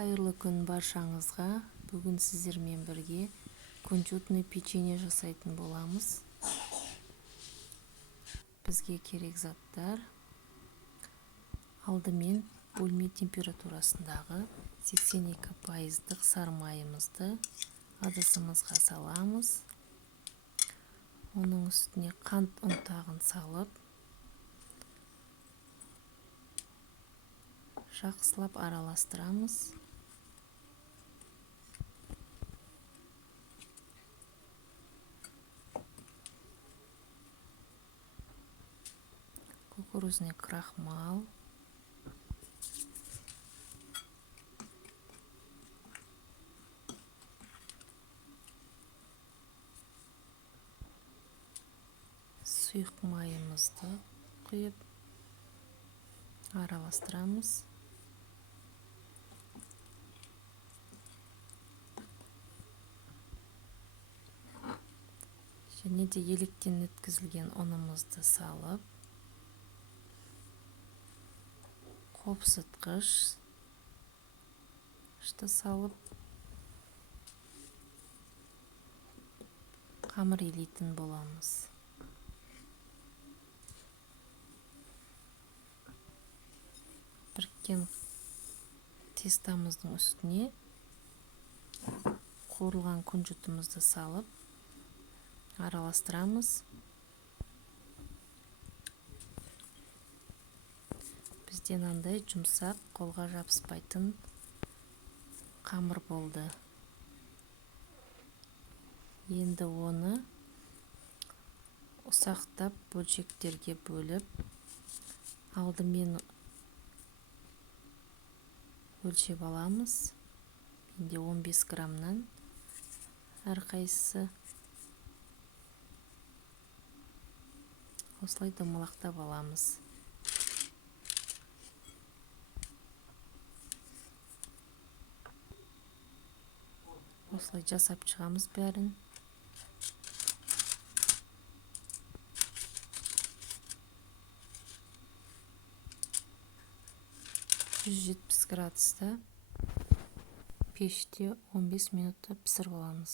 Қайырлы күн баршаңызға. Бүгін сіздермен бірге кунжутный печенье жасайтын боламыз. Бізге керек заттар: алдымен бөлме температурасындағы 82% сары майымызды ыдысымызға саламыз. Оның үстіне қант ұнтағын салып, жақсылап араластырамыз. Кукурузный крахмал, сұйық майымызды құйып араластырамыз. Және де електен өткізілген ұнымызды салып, қопсытқышты салып, қамыр илейтін боламыз. Біріккен тестамыздың үстіне қуырылған кунжутымызды салып араластырамыз. Бізде мынандай жұмсақ, қолға жабыспайтын қамыр болды. Енді оны ұсақтап бөлшектерге бөліп, алдымен өлшеп аламыз. Менде 15 граммнан әрқайсысы. Осылай домалақтап аламыз. Осылай жасап шығамыз бәрін. градуста пеште 15 минутта пісіріп аламыз.